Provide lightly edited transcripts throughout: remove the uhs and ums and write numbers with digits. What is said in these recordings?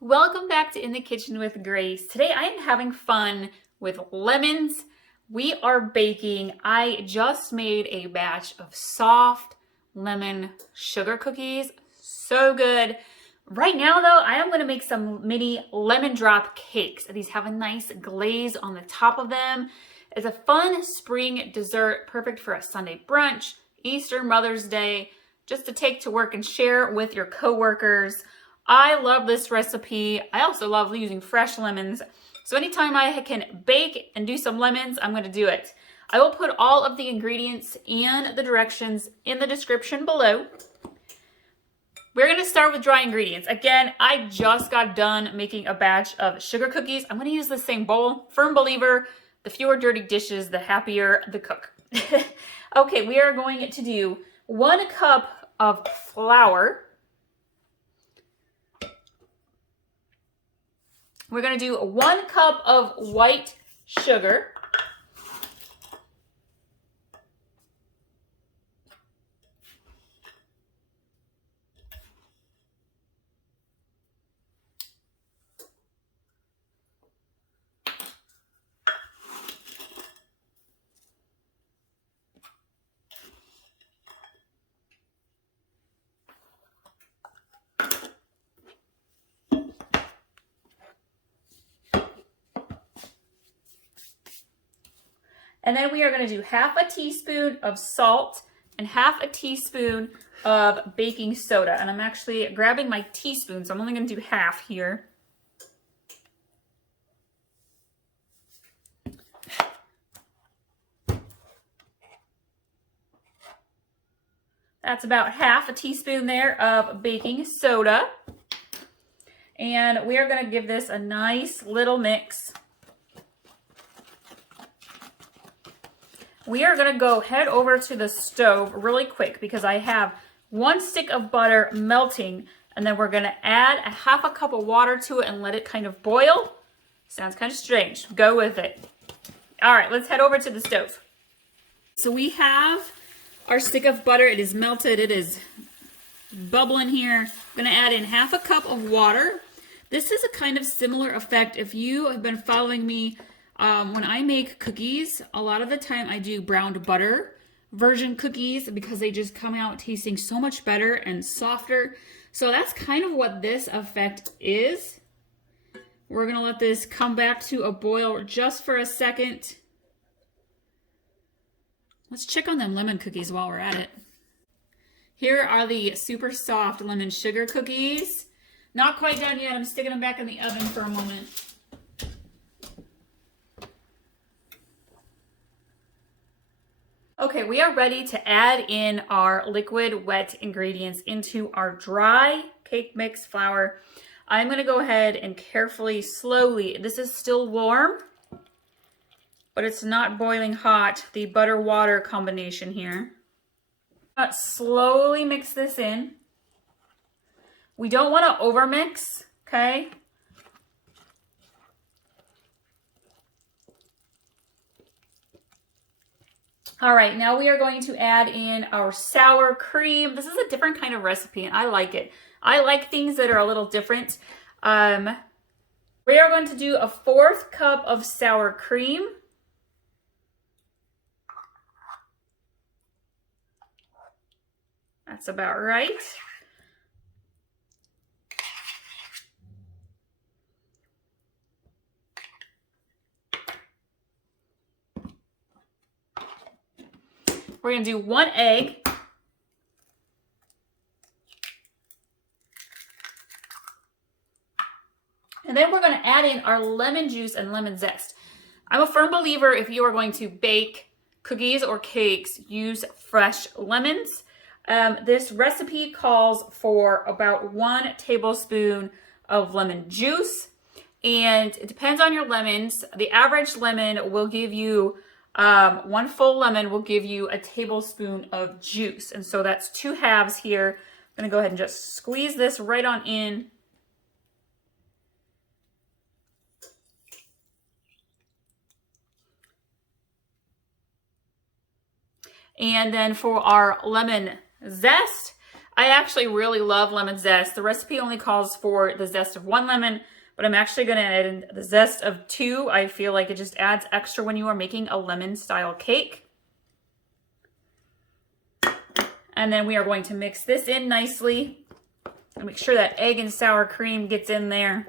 Welcome back to In the Kitchen with Grace. Today I am having fun with lemons. We are baking. I just made a batch of soft lemon sugar cookies. So good. Right now though, I am going to make some mini lemon drop cakes. These have a nice glaze on the top of them. It's a fun spring dessert, perfect for a Sunday brunch, Easter, Mother's Day, just to take to work and share with your coworkers. I love this recipe. I also love using fresh lemons. So anytime I can bake and do some lemons, I'm going to do it. I will put all of the ingredients and the directions in the description below. We're going to start with dry ingredients. Again, I just got done making a batch of sugar cookies. I'm going to use the same bowl. Firm believer, the fewer dirty dishes, the happier the cook. Okay, we are going to do 1 cup of flour. We're going to do 1 cup of white sugar. And then we are going to do half a teaspoon of salt and half a teaspoon of baking soda. And I'm actually grabbing my teaspoon, so I'm only going to do half here. That's about half a teaspoon there of baking soda. And we are going to give this a nice little mix. We are going to go head over to the stove really quick because I have 1 stick of butter melting, and then we're going to add a half a cup of water to it and let it kind of boil. Sounds kind of strange. Go with it. All right, let's head over to the stove. So we have our stick of butter. It is melted. It is bubbling here. I'm going to add in half a cup of water. This is a kind of similar effect. If you have been following me, when I make cookies, a lot of the time I do browned butter version cookies because they just come out tasting so much better and softer. So that's kind of what this effect is. We're going to let this come back to a boil just for a second. Let's check on them lemon cookies while we're at it. Here are the super soft lemon sugar cookies. Not quite done yet. I'm sticking them back in the oven for a moment. Okay, we are ready to add in our liquid wet ingredients into our dry cake mix flour. I'm going to go ahead and carefully, slowly, this is still warm, but it's not boiling hot, the butter-water combination here. Slowly mix this in. We don't want to overmix, okay? All right, now we are going to add in our sour cream. This is a different kind of recipe, and I like it. I like things that are a little different. We are going to do a 1/4 cup of sour cream. That's about right. We're going to do 1 egg. And then we're going to add in our lemon juice and lemon zest. I'm a firm believer if you are going to bake cookies or cakes, use fresh lemons. This recipe calls for about 1 tablespoon of lemon juice. And it depends on your lemons. The average lemon will give you 1 full lemon will give you a tablespoon of juice. And so that's 2 halves here. I'm going to go ahead and just squeeze this right on in. And then for our lemon zest, I actually really love lemon zest. The recipe only calls for the zest of 1 lemon, but I'm actually going to add in the zest of 2. I feel like it just adds extra when you are making a lemon style cake. And then we are going to mix this in nicely and make sure that egg and sour cream gets in there.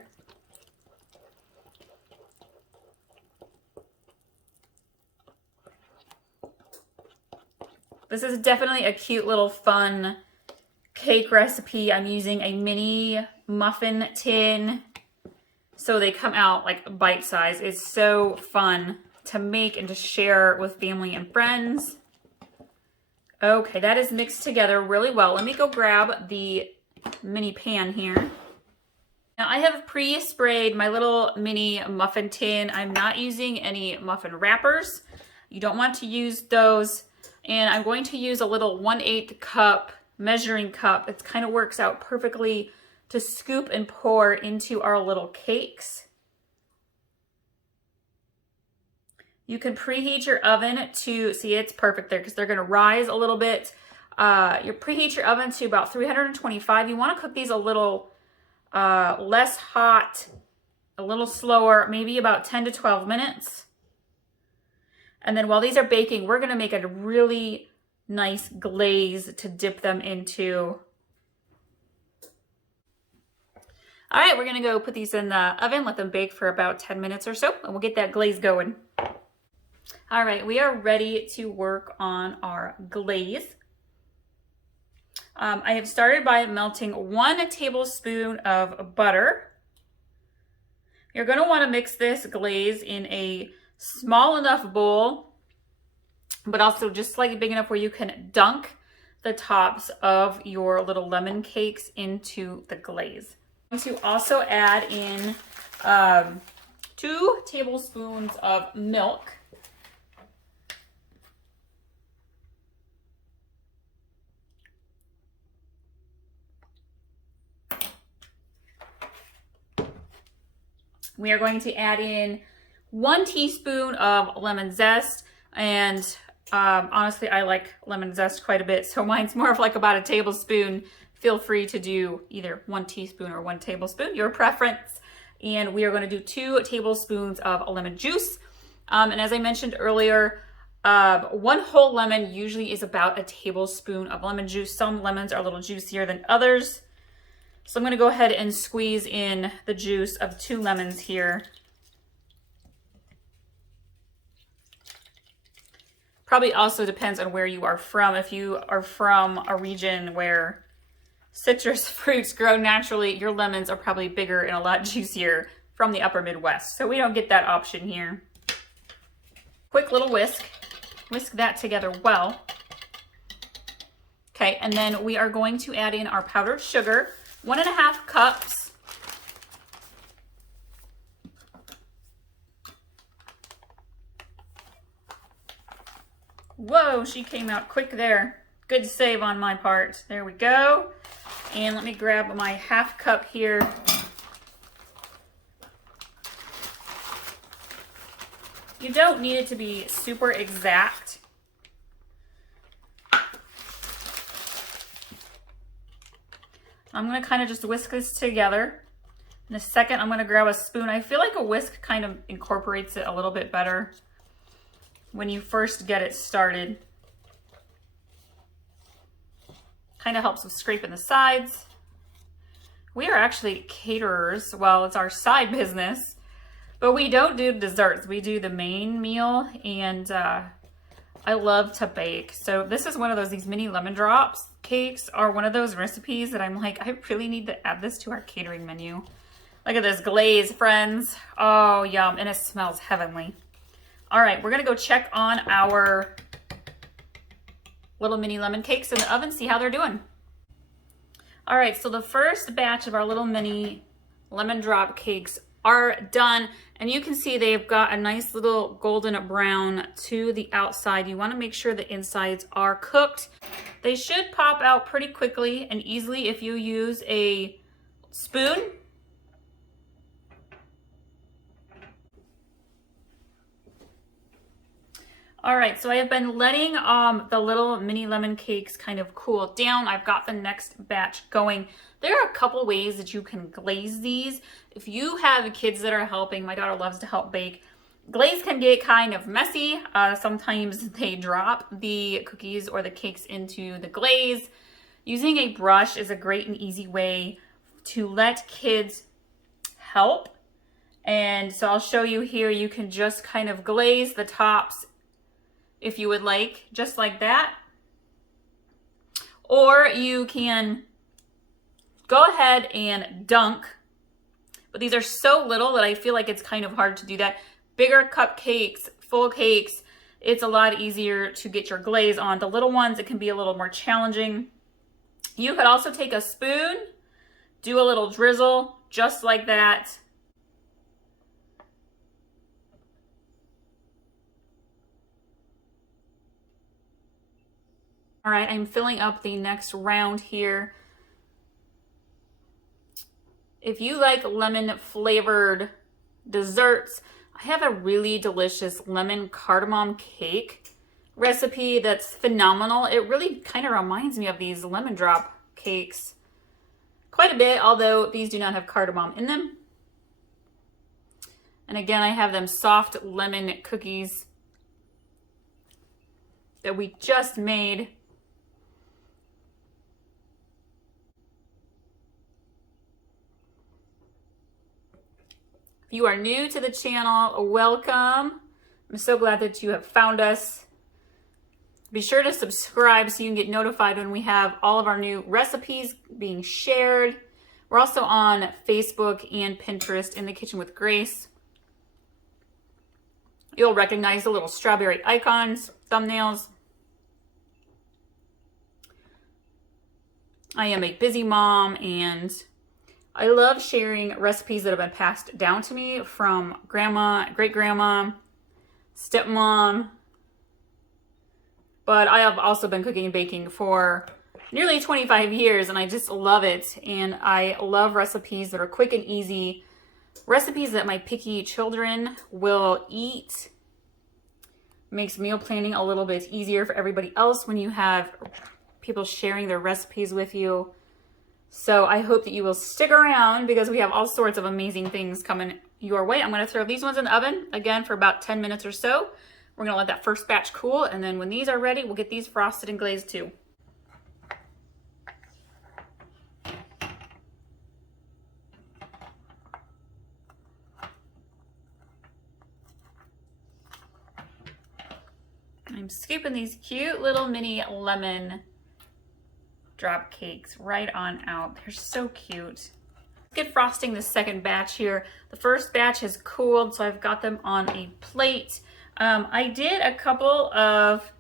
This is definitely a cute little fun cake recipe. I'm using a mini muffin tin, so they come out like bite size. It's so fun to make and to share with family and friends. Okay, that is mixed together really well. Let me go grab the mini pan here. Now I have pre-sprayed my little mini muffin tin. I'm not using any muffin wrappers. You don't want to use those. And I'm going to use a little 1/8 cup measuring cup. It kind of works out perfectly to scoop and pour into our little cakes. You can preheat your oven to, see it's perfect there because they're going to rise a little bit. You preheat your oven to about 325. You want to cook these a little less hot, a little slower, maybe about 10 to 12 minutes. And then while these are baking, we're going to make a really nice glaze to dip them into. All right, we're going to go put these in the oven, let them bake for about 10 minutes or so, and we'll get that glaze going. All right, we are ready to work on our glaze. I have started by melting 1 tablespoon of butter. You're going to want to mix this glaze in a small enough bowl, but also just slightly big enough where you can dunk the tops of your little lemon cakes into the glaze. I'm going to also add in 2 tablespoons of milk. We are going to add in 1 teaspoon of lemon zest, and honestly, I like lemon zest quite a bit, so mine's more of like about a tablespoon. Feel free to do either 1 teaspoon or 1 tablespoon, your preference. And we are going to do 2 tablespoons of lemon juice. And as I mentioned earlier, 1 whole lemon usually is about a tablespoon of lemon juice. Some lemons are a little juicier than others. So I'm going to go ahead and squeeze in the juice of 2 lemons here. Probably also depends on where you are from. If you are from a region where citrus fruits grow naturally, your lemons are probably bigger and a lot juicier from the upper Midwest. So we don't get that option here. Quick little whisk. Whisk that together well. Okay, and then we are going to add in our powdered sugar. 1.5 cups. Whoa, she came out quick there. Good save on my part. There we go. And let me grab my 1/2 cup here. You don't need it to be super exact. I'm going to kind of just whisk this together. In a second, I'm going to grab a spoon. I feel like a whisk kind of incorporates it a little bit better when you first get it started. Kind of helps with scraping the sides. We are actually caterers. Well, it's our side business, but we don't do desserts. We do the main meal, and I love to bake. So this is one of those, these mini lemon drops cakes are one of those recipes that I'm like, I really need to add this to our catering menu. Look at this glaze, friends. Oh, yum. And it smells heavenly. All right, we're going to go check on our little mini lemon cakes in the oven, see how they're doing. All right, so the first batch of our little mini lemon drop cakes are done, and you can see they've got a nice little golden brown to the outside. You want to make sure the insides are cooked. They should pop out pretty quickly and easily if you use a spoon. All right, so I have been letting the little mini lemon cakes kind of cool down. I've got the next batch going. There are a couple ways that you can glaze these. If you have kids that are helping, my daughter loves to help bake. Glaze can get kind of messy. Sometimes they drop the cookies or the cakes into the glaze. Using a brush is a great and easy way to let kids help. And so I'll show you here. You can just kind of glaze the tops if you would like, just like that. Or you can go ahead and dunk, but these are so little that I feel like it's kind of hard to do that. Bigger cupcakes, full cakes, it's a lot easier to get your glaze on. The little ones, it can be a little more challenging. You could also take a spoon, do a little drizzle, just like that. All right, I'm filling up the next round here. If you like lemon flavored desserts, I have a really delicious lemon cardamom cake recipe that's phenomenal. It really kind of reminds me of these lemon drop cakes quite a bit, although these do not have cardamom in them. And again, I have them soft lemon cookies that we just made. If you are new to the channel, welcome. I'm so glad that you have found us. Be sure to subscribe so you can get notified when we have all of our new recipes being shared. We're also on Facebook and Pinterest in the Kitchen with Grace. You'll recognize the little strawberry icons, thumbnails. I am a busy mom and I love sharing recipes that have been passed down to me from grandma, great-grandma, stepmom. But I have also been cooking and baking for nearly 25 years and I just love it. And I love recipes that are quick and easy, recipes that my picky children will eat. Makes meal planning a little bit easier for everybody else when you have people sharing their recipes with you. So I hope that you will stick around because we have all sorts of amazing things coming your way. I'm going to throw these ones in the oven again for about 10 minutes or so. We're going to let that first batch cool, and then when these are ready, we'll get these frosted and glazed too. I'm scooping these cute little mini lemon drop cakes right on out. They're so cute. Let's get frosting the second batch here. The first batch has cooled, so I've got them on a plate. I did a couple of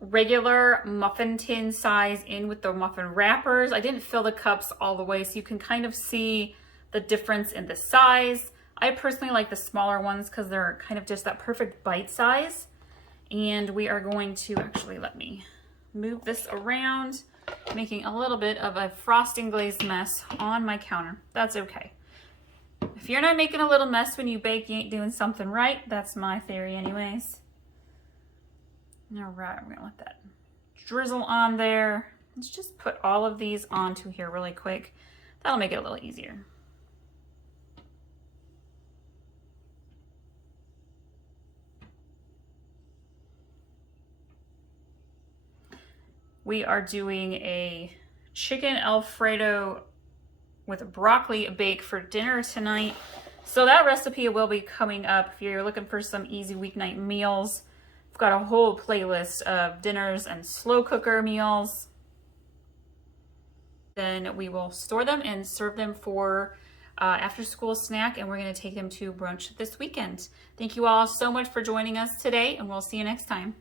regular muffin tin size in with the muffin wrappers. I didn't fill the cups all the way, so you can kind of see the difference in the size. I personally like the smaller ones because they're kind of just that perfect bite size. And we are going to actually, let me move this around, making a little bit of a frosting glaze mess on my counter. That's okay. If you're not making a little mess when you bake, you ain't doing something right. That's my theory anyways. All right, we're gonna let that drizzle on there. Let's just put all of these onto here really quick. That'll make it a little easier. We are doing a chicken Alfredo with broccoli bake for dinner tonight. So that recipe will be coming up if you're looking for some easy weeknight meals. I've got a whole playlist of dinners and slow cooker meals. Then we will store them and serve them for after school snack, and we're going to take them to brunch this weekend. Thank you all so much for joining us today, and we'll see you next time.